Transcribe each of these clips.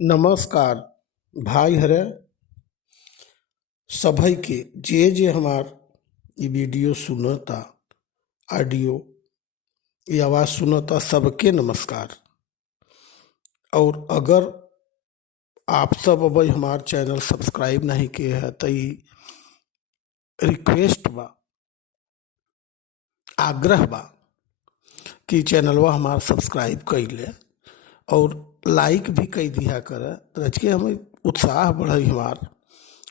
नमस्कार भाई हरे सभई के जे जे हमार ये वीडियो सुनता ऑडियो ये आवाज़ सुनता सबके नमस्कार। और अगर आप सब अभी हमार चैनल सब्सक्राइब नहीं किए हैं तो ये रिक्वेस्ट बा, आग्रह बा कि चैनलवा हमार सब्सक्राइब कर ले और लाइक भी कर दिया करे, रच के हमें उत्साह बढ़े, हमार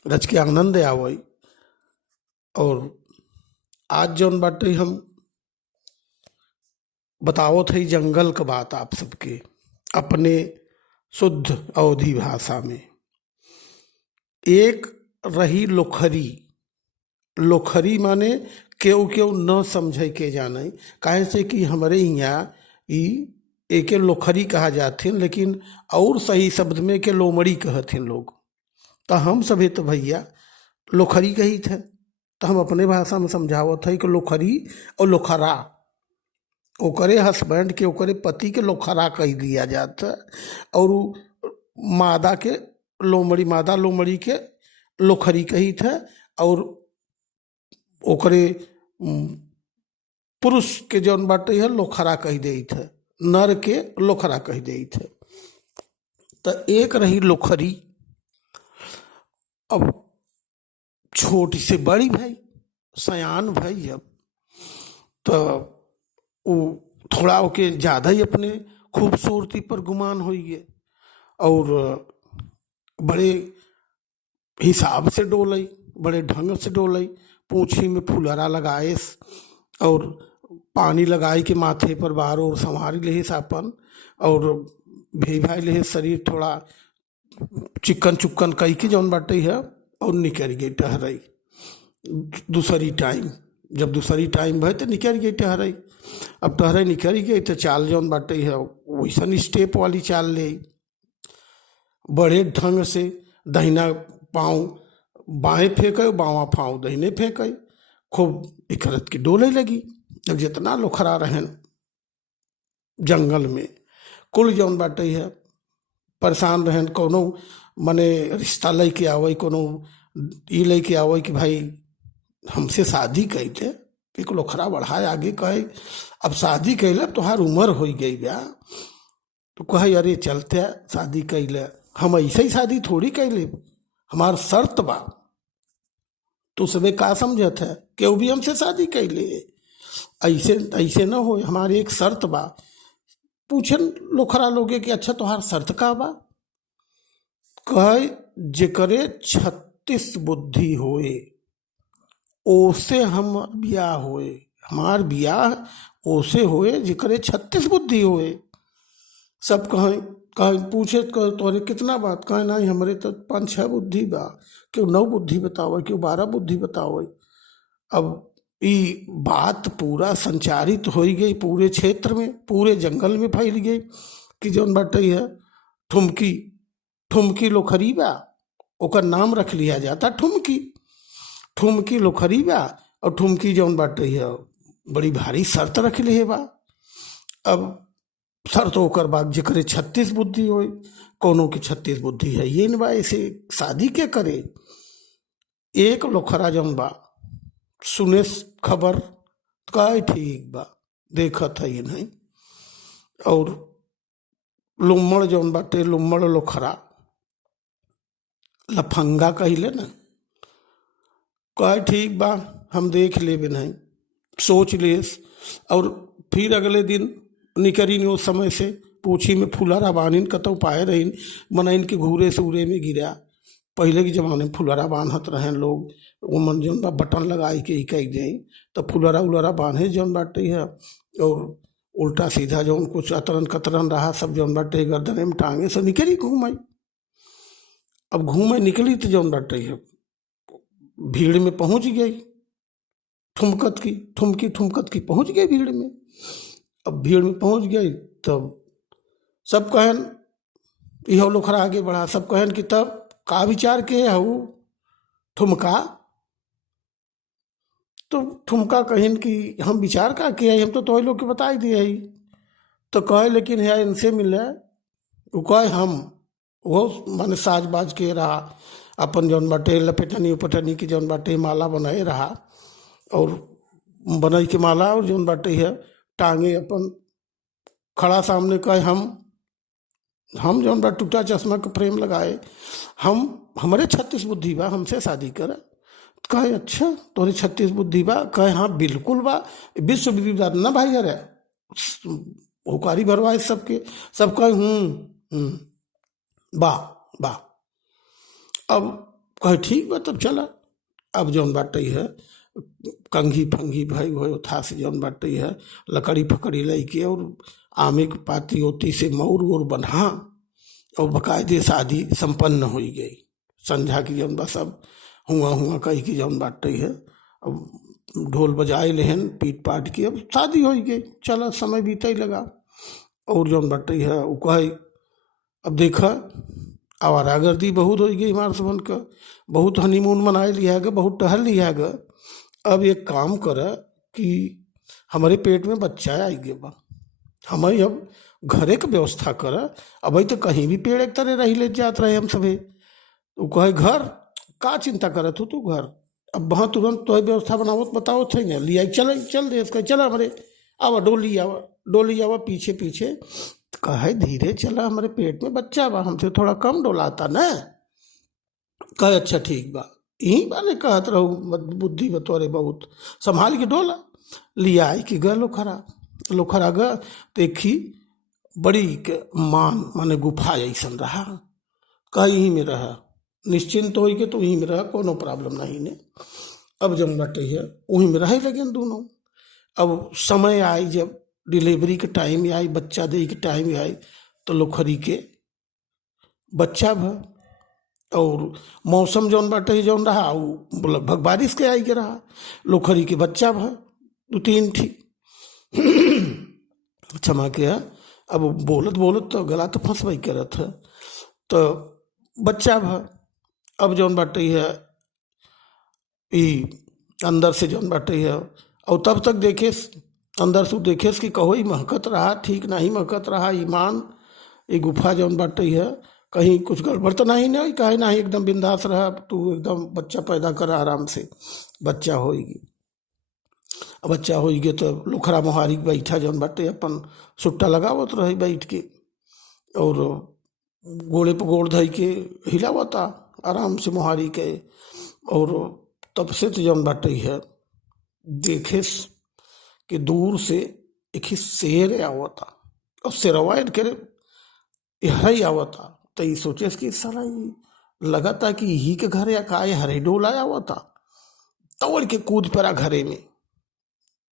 रच के आनंद आवे। और आज जौन बाटे हम बतावत है जंगल का बात आप सबके अपने शुद्ध अवधी भाषा में। एक रही लोखरी, लोखरी माने केव केव न समझे के जाने, काहे से कि हमारे यहाँ एके लोखरी कहा जाथिन, लेकिन और सही शब्द में के लोमड़ी कहथिन लोग। तो हम सभी तो भैया लोखरी कही थे, तो हम अपने भाषा में समझावत है कि लोखरी और लोखरा ओकरे हस्बैंड के ओकरे पति के लोखरा कह दिया जाता, और मादा के लोमड़ी, मादा लोमड़ी के लोखरी कही थे, और ओकरे पुरुष के जौन बाटे है लोखरा कह दे थे, नर के लोखरा कह दे थे। तो एक रही लोखरी, अब छोटी से बड़ी भाई सयान भाई, अब तो वो थोड़ा ओके ज़्यादा ही अपने खूबसूरती पर गुमान हो गए, और बड़े हिसाब से डोलई, बड़े ढंग से डोलई, पूँछी में फुलरा लगाए और पानी लगाए के माथे पर बार और संवार ले सापन, और भी भाई ले शरीर थोड़ा चिकन चुक्कन कई के जौन बाटे है, और निकल गई टहरई दूसरी टाइम। जब दूसरी टाइम भय तो निकल गई टहरई। अब टहरई निकल गई तो चाल जौन बाटे है वैसा स्टेप वाली चाल ले, बड़े ढंग से दहिना पाँव बाएं फेंके, बावा पाँव दहिने फेंके, खूब इकरत की डोले लगी। जब जितना लोखरा रहन जंगल में कुल जौन बाटे है परेशान रहन, कोनो मने रिश्ता लेके आवे, कोनो ये लेके आवे कि भाई हमसे शादी कैले, एक लोखरा बढ़ाए आगे कहे अब शादी कैले तोहार उम्र हो गई बा, तो कहे अरे चलते शादी कैले, हम ऐसे ही शादी थोड़ी कैले, हमार शर्त बा। तो उसमें का समझत है कि वो भी हमसे शादी कैले, ऐसे ऐसे न हो, हमारी एक शर्त बा। पूछन लोखरा लोगे कि अच्छा तोहार शर्त का बा? कहे जेकरे 36 बुद्धि होए ओसे हम बियाह होए, हमार बियाह ओसे होए जेकरे 36 बुद्धि होए। सब कहें कहें पूछे तोहरे कितना बात, कहे नहीं हमारे तो 5-6 बुद्धि बा, क्यों 9 बुद्धि बतावे, क्यों 12 बुद्धि बतावे। अब ये बात पूरा संचारित हो गई पूरे क्षेत्र में, पूरे जंगल में फैल गई कि जौन बाटे है ठुमकी, ठुमकी लोखरी बा, ओकर नाम रख लिया जाता ठुमकी, ठुमकी लोखरी बा। और ठुमकी जौन बाटे है बड़ी भारी शर्त रख ली है बा। अब शर्त होकर बाद जेकरे 36 बुद्धि हो, कोनो की 36 बुद्धि है ये न बा, ऐसे शादी के करे। एक लोखरा जौन बा सुने खबर का ठीक बा, देखत है ये नहीं, और लुम्मड़ जौन बाटे लुम्मड़ लोखरा लफंगा कहले ना, कहे ठीक बा हम देख लेबे नहीं, सोच लेस। और फिर अगले दिन निकरी उस समय से पूछी में फुलरा बानिन कतौ पाए रहीन, मनइन के घूरे से उरे में गिरा। पहले के जमाने में फुलरा बांधत रहें लोग, वो मन जौन बा बटन लगाई के ही कह दें, तो फुलरा उलरा बांधे जौन बाटे है, और उल्टा सीधा जौन कुछ अतरन कतरन रहा सब जौन बाटे गर्दन में टांगे से निकली घूमाई। अब घूमे निकली तो जौन बाटे है भीड़ में पहुंच गई, ठुमकत की ठुमकी ठुमकत की पहुंच गई भीड़ में। अब भीड़ में पहुंच गई तब सब कहन यह लोखरा आगे बढ़ा, सब कहन कि तब का विचार के हऊ ठुमका, तो ठुमका कहिन कि हम विचार का किया, हम तो लोग के बता ही दिए ही। तो कहे लेकिन है इनसे मिले, वो कहे हम वो माने साज बाज के रहा, अपन जौन बाटे लपेटनी उपटनी की जौन बाटे माला बनाए रहा, और बनई के माला और जौन बाटे है टांगे अपन खड़ा सामने कहे हम जौन बा टूटा चश्मा के फ्रेम लगाए, हम हमारे 36 बुद्धि बा, हमसे शादी कर। कहे अच्छा तोरे 36 बुद्धि बा? कहे हाँ बिल्कुल बा, विश्व विविधता ना भाई अरे हुकारी भरवाए सबके, सब कहे बा बा। अब कहे ठीक बा तब चला। अब जौन बाटे है कंघी फंघी भाई हो था से जौन बाटे है लकड़ी फकड़ी लाई के और आमे के पाती ओती से मऊर वूर बन्हा और बकायदे शादी संपन्न हो गई। संध्या की जौन बा सब हुआ हुआ कही की जौन बाटे है, अब ढोल बजाए लेहन पीट पाट की, अब शादी हो गई। चला समय बीते लगा और जौन बाटे है वो कहे अब देखा आवारागर्दी बहुत हो गई हमारे सबन का, बहुत हनीमून मनाए लिया है, बहुत टहल लिया है। अब एक काम कर कि हमारे पेट में बच्चा आई गया बा, हमें अब घरे के व्यवस्था कर। अब तो कहीं भी पेड़ एक तरह रही ले जात रहे हम सभी। तो कहे घर का चिंता करत हो तू घर, अब वहाँ तुरंत तो व्यवस्था बनाओ बताओ थे ना लिया चल दे चला हमारे आवा डोली आवा पीछे पीछे। तो कहे धीरे चला हमारे पेट में बच्चा बा, हमसे थोड़ा कम डोलाता ना। कहे अच्छा ठीक बा, यही बारे कहत रहू बुद्धि बतौरे बहुत संभाल के डोला। लिया आई कि ग लोखरा ग देखी बड़ी के मान माने गुफा ऐसा रहा। कहीं यहीं में रहा निश्चिंत हो के, तो वहीं में रहा कोनो प्रॉब्लम नहीं ने। अब जब बटे है वहीं में रहे लगे दोनों। अब समय आई जब डिलीवरी के टाइम आई, बच्चा दे के टाइम आई, तो लोखरी के बच्चा भ और मौसम जौन बाटे जौन रहा वो लगभग बारिश के आई के रहा। लोखरी के बच्चा भ 2-3 थी क्षमा के। अब बोलत तो गला तो फंसवाई करत है, तो बच्चा भ अब जौन बाटे है ई अंदर से जौन बाटे है, और तब तक देखे अंदर से देखे कि कहो ही महकत रहा, ठीक नहीं महकत रहा ईमान। ये गुफा जौन बाटे है कहीं कुछ गड़बड़ तो नहीं ना, कहे ना एकदम बिंदास रहा तू, एकदम बच्चा पैदा कर आराम से बच्चा होगी। बच्चा हो गया तो लोखरा मोहारी बैठा जौन बाटे अपन सुट्टा लगावत रही बैठ के, और गोड़े पर गोड़ धई के हिलावता आराम से मोहारी के। और तब से तो जौन बाटे है देखे कि दूर से एक ही शेर आवता, और शेरवा के हरई आवता। तो ये सोचे कि साला ये लगाता कि यही के घर या का हरे डोला आवता। तोड़ के कूद पड़ा घरे में,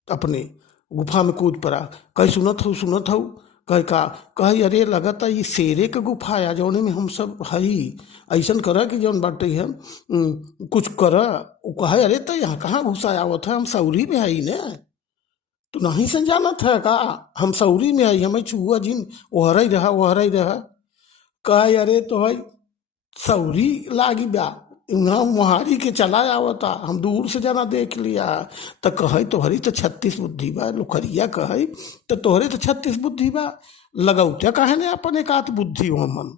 अपने गुफा में कूद पड़ा। कहीं सुनत हूँ कह का कही अरे लगता ये शेरे के गुफा है जौन में हम सब हई, ऐसा कर कि जौन बाटे है कुछ कर। वो कहे अरे तो यहाँ कहाँ घुसा आवत है, हम सौरी में आई ने, तो नहीं से जानत है का हम सौरी में आई, हमें चूहा जिन ओहरई रहा। कहे अरे तो भाई सौरी लागी बा, वहाँ मोहारी के चला आवता, हम दूर से जाना देख लिया। तो कहे तोहरी तो 36 बुद्धि बा। लोखरिया कहे तो तोहरे तो 36 बुद्धि बा, लगौते कहे ने अपन एक आध बुद्धि हो मन।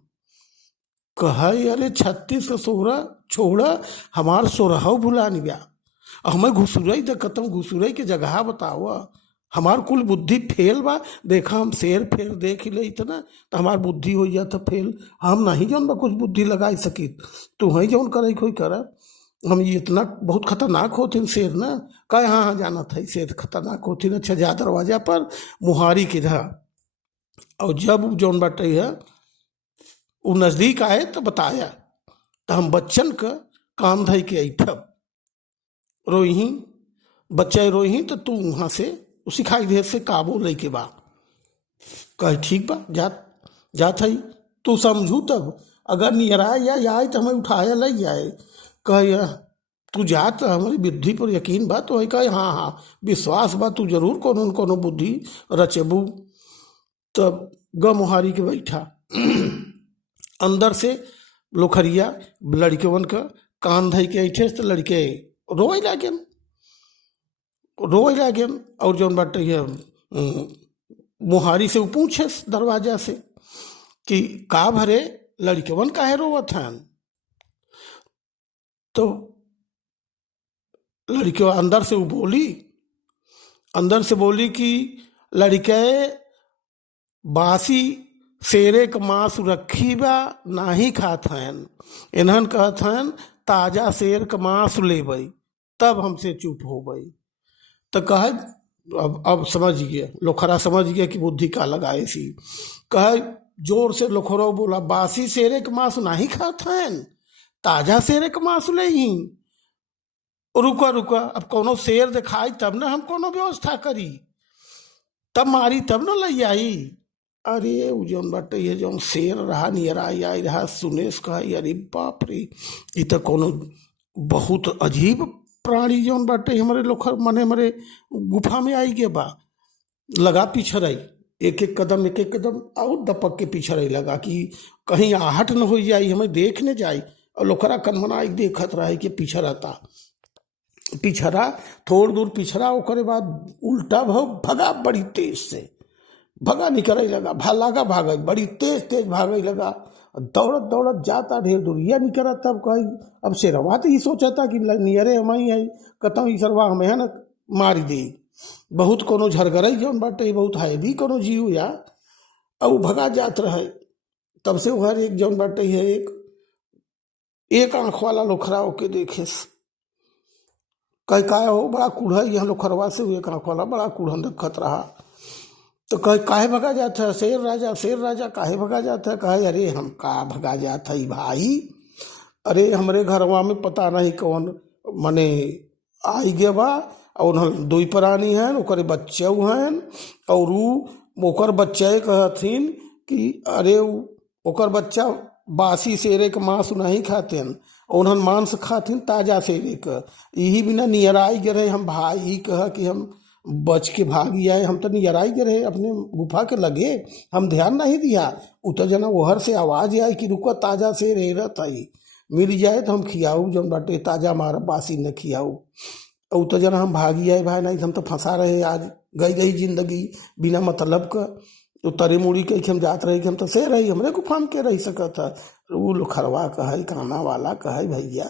कहे अरे 36 का 16 छोड़, हमार 16 भुलानी बा, हमें घुसुरई देखत हम घुसुरई के जगह बताओ, हमार कुल बुद्धि फेल बा। देखा हम शेर फेर देख ही ले ना तो हमार बुद्धि हो जाता फेल, हम नहीं जौन बा कुछ बुद्धि लगा सकी, तू ही जौन करे कोई कर। हम ये इतना बहुत खतरनाक होते शेर ना। कहे हाँ जाना था शेर खतरनाक होती। अच्छा जा दरवाजा पर मुहारी के रहा, और जब जौन बाटे है वो नज़दीक आए तो बताया, तो हम बच्चन का काम धई के ऐठब रोही बच्चा रोही, तो तू वहाँ से सिखाई दे से काबू ले के बा। कहे ठीक बा जात है, तू समझू तब अगर नियराए या आए तो हमें उठाया ले जाए। कहे तू जात हमारी बुद्धि पर यकीन बा? तो कहे हाँ विश्वास बा, तू जरूर कोनो न कोनो बुद्धि रचबू। तब गमुहारी के बैठा अंदर से लोखरिया लड़केवन का कान धई के ऐठे तो लड़के रोए लागे। और जौन बाटे है मुहारी से वो पूछे दरवाजा से कि का भरे लड़कवन काहे रोवत हन। तो लड़के अंदर से बोली कि लड़के बासी शेरे क मांस रखी बा नाही खात हन, इन्हन कहत हन ताजा शेर क मांस लेबै तब हमसे चुप हो गई। तो कहे अब समझ गए लोखरा, समझ गया कि बुद्धि का लगाए सी। कहे जोर से लोखरो बोला बासी शेरे के मांस नहीं खात हन, ताजा शेरे के मांस ले ही। रुका रुका, अब कोनो शेर दिखाई तब ना हम कोनो व्यवस्था करी, तब मारी तब ना लई आई। अरे उ जौन बाटे ये जौन शेर रहा नियर आई रहा सुनेश कहा अरे बाप रे, ये तो कोनो बहुत अजीब प्राणी जौन बाटे हमारे लोखर मने हमारे गुफा में आई गया बा। लगा पिछड़ाई, एक एक कदम और दपक के पिछड़ाई लगा कि कहीं आहट न हो जाई, हमें देख न जाई। और लोखरा कनमना एक देखत रहा कि पिछड़ता, पिछड़ा थोड़ दूर पिछड़ा, ओकरे बाद उल्टा भगा बड़ी तेज से, भगा निकल लगा, भागा बड़ी तेज भागे लगा, दौड़त दौड़त जाता ढेर दूर यह निकला। तब कही अब शेरवा तो ही सोचा था कि नियरे हम ही आई, कतौ ई सरवा हमें है न मारी दे, बहुत कोनो झरगरई जौन बाटे बहुत है भी कोनो जीव या। अब भगा जात रहे, तब से वह एक जौन बाटे है एक आँख वाला लोखरा होके देखे, कह का हो बड़ा कूढ़ा यहाँ लोखरवा से एक आँख वाला बड़ा कूढ़न रखत रहा। तो कहे काहे भगा जाता है शेर राजा काहे भगा जाता है। कहे अरे हम का भगा जाता है भाई, अरे हमरे घरवा में पता नहीं कौन मने आई गया बा, और दुई प्राणी हैं ओकरे बच्चे हैं, और ओकर बच्चे कहथिन कि अरे ओकर बच्चा बासी शेरे के मांस नहीं खाते हैं, उन्हन मांस खाथिन ताजा शेरे का। यही बिना नियराई गए हम भाई कह कि हम बच के भागी आए, हम तो नियराई गए रहे अपने गुफा के लगे, हम ध्यान नहीं दिया। उतर जना ओहर से आवाज आई कि रुको ताजा शेर रहत आई, मिल जाए तो हम खियाऊ जौन बाटे ताजा मारा बासी न खियाऊ। उतर जना हम भागी आए भाई, नहीं हम तो फंसा रहे, आज गई जिंदगी बिना मतलब का। तो तरे मुड़ी के हम जात रहे कि हम तो शेर रही हमरे गुफा में के रही सकता। वो लोखरवा कहे काना वाला कहे भैया,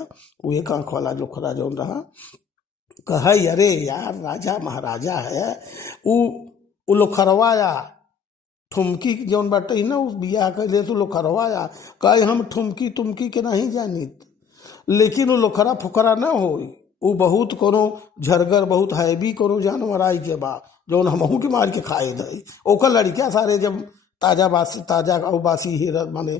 वो एक आँख वाला लोखरा जौन रहा कहे अरे यार राजा महाराजा है, वो लोखरवाया ठुमकी जौन बाटे ना उस बियाह कर ले तो लोखरवाया कहे हम ठुमकी तुमकी के नहीं जानित, लेकिन वो लोखरा फुकरा ना हो, वो बहुत कोनो झरगर बहुत हैवी कोनो जानवर आई के बा जौन हमहू के मार के खाए दे। ओकर लड़किया सारे जब ताजा और बासी हेर माने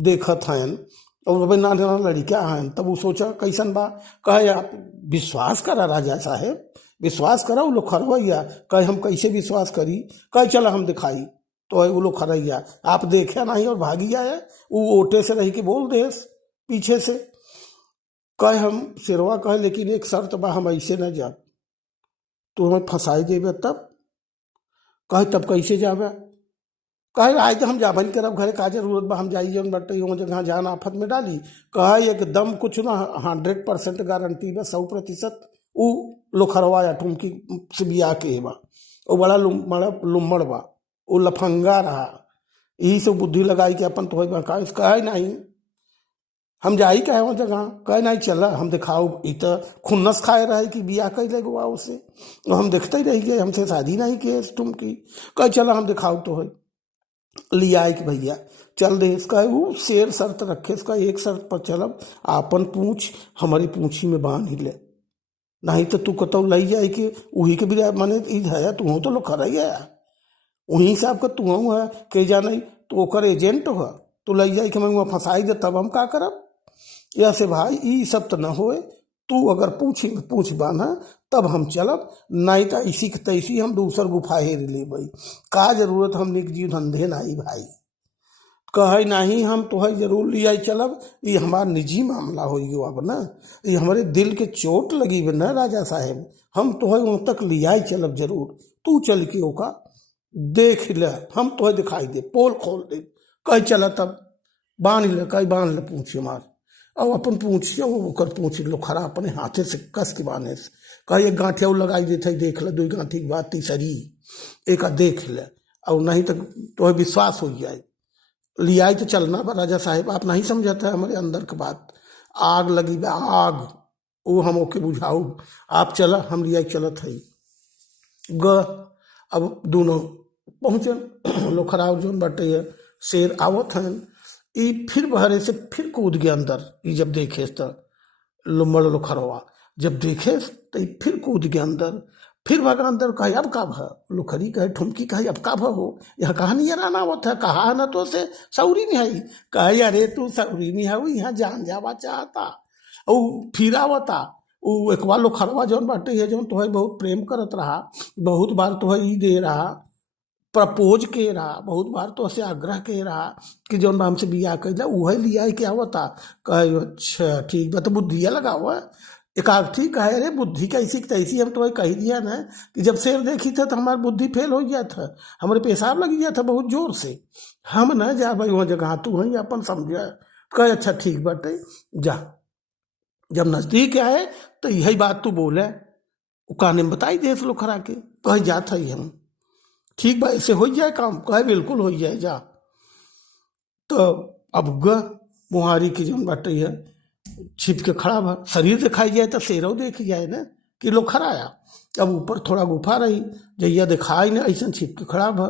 देखत हैं और भाई ना लड़किया हैं, तब वो सोचा कैसन बा। कहे आप विश्वास करा राजा साहेब, विश्वास करा। वो लोग खरवैया कहे हम कैसे विश्वास करी, कहे चला हम दिखाई। तो वो लोग खरैया आप देखे नहीं और भागी आए, वो ओटे से रही के बोल दे पीछे से। कहे हम शेरवा कहे लेकिन एक शर्त बा, हम ऐसे न जा, तो हमें फंसाई देवे तब। कहे तब कैसे जावे। कहे आज तो हम जाबन करब घरे का जरूरत बा, हम जाइए बटे वो जगह जान आफत में डाली। कहे एकदम कुछ ना 100% गारंटी बा, 100%। वो लोखरवा ठुमकी से बिया के बा, वो बड़ा लुम्मड़ बा, वो लफंगा रहा, यही सब बुद्धि लगाई कि अपन तो कहे नहीं हम जाई कहे वो जगह। कहे नहीं चला हम दिखाओ, इत खुन्नस खाए रहे कि बिया कैले गुआ उसे, हम देखते ही रह गए, हमसे शादी नहीं किए तुम की। कहे चला हम दिखाओ तो है, लिया कि भैया चल दे। इसका वो शेर शर्त रखे, इसका एक शर्त पर चलब आपन पूछ हमारी पूछी में बांध ही ले, नहीं तो तू कतौ लई जाए कि वही के भी माने है तू तो लोग खरा है वही हिसाब का तू है के जाना तो ओकर एजेंट हो, तो लई जाए कि मैं वहाँ फंसाई दे तब हम का करब। या से भाई ये सब तो न होए, तू अगर पूछी में पूछ बांधा तब हम चलब, नहीं तो इसी के तैसी हम दूसर गुफा हेर ले भाई, का जरूरत हम निक जीव धंधे नहीं भाई। कहे नहीं हम तो है जरूर लिया चलब, ये हमार निजी मामला हो गयो अब ना, ये हमारे दिल के चोट लगी बे ना राजा साहेब, हम तो है वहाँ तक लिया चलब जरूर, तू चल के ओका देख ले, हम तो है दिखाई दे, पोल खोल दे। कहे चला तब बांध ले, कहे बांध ले पूछ मार, और अपन पूछिए ओकर पूछ लो खरा अपने हाथे से कस के बांधे से। कहे एक गांठिया लगाई देते देख ले, 2 गांठी के बाद तीसरी एक देख ले, और नहीं तो विश्वास हो जाए। लियाई तो चलना बा राजा साहेब, आप नहीं समझते है हमारे अंदर की बात। आग लगी बा आग, वो हम ओके बुझाऊ, आप चला हम लियाई चलत है। ग अब दोनों पहुँचल लोखराव जोन बाटे है, शेर आवत हैं। ई फिर बहरे से फिर कूद गया अंदर। ई जब देखे तो लुम्बड़ लोखरवा जब देखे तो ई फिर कूद गया अंदर। फिर भगा अंदर, कहे अब का भ लुखरी, कहे ठुमकी, कहे अब का भ हो, यह कहानी यार आना होता है, कहा न तो से सौरी नहीं आई। कहे अरे तू सौरी नहीं है, यहाँ जान जावा चाहता। और फिर आवता उ एकवा लोखरवा जौन बाटे है, जौन तुम्हें बहुत प्रेम करत रहा, बहुत बार तुम्हें ई दे रहा, प्रपोज के रहा, बहुत बार तो ऐसे आग्रह के रहा कि जौन बा हमसे बियाह कैला, उहे लिया है क्या होता। कहे अच्छा ठीक बा, तो बुद्धिया लगा हुआ एक आग ठीक है। अरे बुद्धि कैसी तैसी, हम तुम्हें कही दिया ना कि जब शेर देखी था तो हमारी बुद्धि फेल हो गया था, हमारे पेशाब लग गया था बहुत जोर से, हम न जा भाई वहाँ जगह तू है अपन समझा। कहे अच्छा ठीक बाटे जा। जब नजदीक आए तो यही बात तू बोले, काने में बताई दे लोखरा के, कहे जात है हम, ठीक बा ऐसे हो जाए काम, कहे बिल्कुल हो जाए जा। तो अब ग मुहारी की जौन बाटे है छिप के खड़ा भा, शरीर दिखाई जाए तो शेरों देख जाए ना कि लोखरा आया। अब ऊपर थोड़ा गुफा रही, जहिया दिखाई ना ऐसा छिप के खड़ा भा।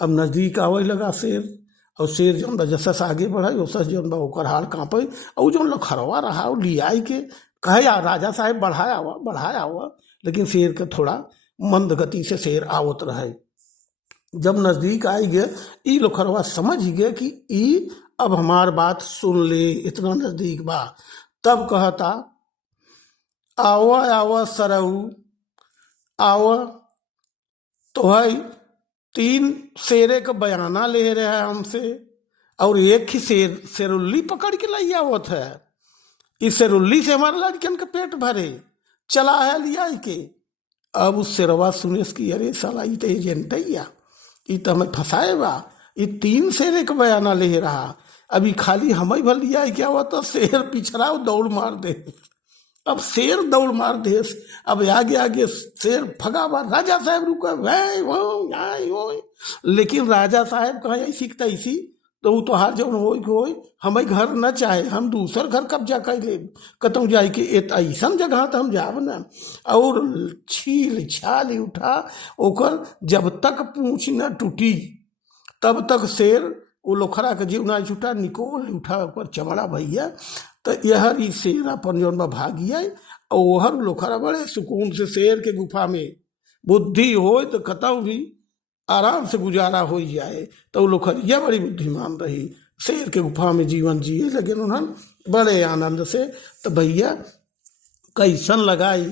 अब नजदीक आवे लगा शेर, और शेर जौन बा जसस आगे बढ़ा ओसस जौन बा ओकर हाल कांपे। और जौन लखरवा रहा वो लियाई के कहे यार राजा साहेब बढ़ाया हुआ, लेकिन शेर के थोड़ा मंद गति से शेर आवत रहे। जब नजदीक आई गए ई लोखरवा समझ गए कि ई अब हमार बात सुन ले, इतना नजदीक बा। तब कहता आवा आवा सरऊ आवा, तो है 3 शेरे का बयाना ले रहे हैं हमसे, और एक ही शेर शेरुल्ली पकड़ के लाई आवत है। इस शेरुल्ली से हमारे लड़कन का पेट भरे चला है लिया के। अब उस शेरवा सुने की अरे साला ई तो एजेंट या, ई तो हमें फंसाएगा, ये 3 शेरे का बयाना ले रहा, अभी खाली हमें भर लिया क्या हुआ तो शेर पिछड़ा दौड़ मार दे। अब शेर दौड़ मार दे, अब आगे आगे शेर भगा हुआ, राजा साहब रुका लेकिन राजा साहब कहा ऐसी तैसी, तो वो तो हार जौन हो हमें घर न चाहे, हम दूसर घर कब्जा कर ले, कतौ जाए कि ऐसा जगह तो हम जाब न। और छील छाल उठा ओकर, जब तक पूछ न टूटी तब तक शेर वो लोखरा के जीव ना छूटा, निकोल उठा ऊपर चमड़ा भैया। तो यह शेर अपन जौन बा भागिया, और वहर लोखरा बड़े सुकून से शेर के गुफा में बुद्धि हो तो कतौ भी आराम से गुजारा हो जाए। तो लोखरिया बड़ी बुद्धिमान रही, शेर के गुफा में जीवन जिए, लेकिन उन्होंने बड़े आनंद से। तो भैया कैसन लगाई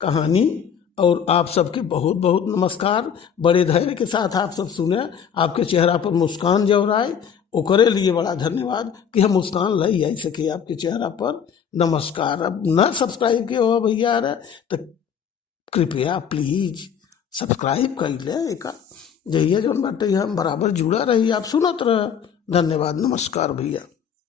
कहानी, और आप सबके बहुत बहुत नमस्कार। बड़े धैर्य के साथ आप सब सुने, आपके चेहरा पर मुस्कान जब आए ओकरे लिए बड़ा धन्यवाद कि हम मुस्कान लाई आई सके आपके चेहरा पर। नमस्कार। अब न सब्सक्राइब के हो भैया तो कृपया प्लीज सब्सक्राइब कर ले, एक जहिया जौन बाटे हम बराबर जुड़ा रही, आप सुनत रह। धन्यवाद, नमस्कार भैया।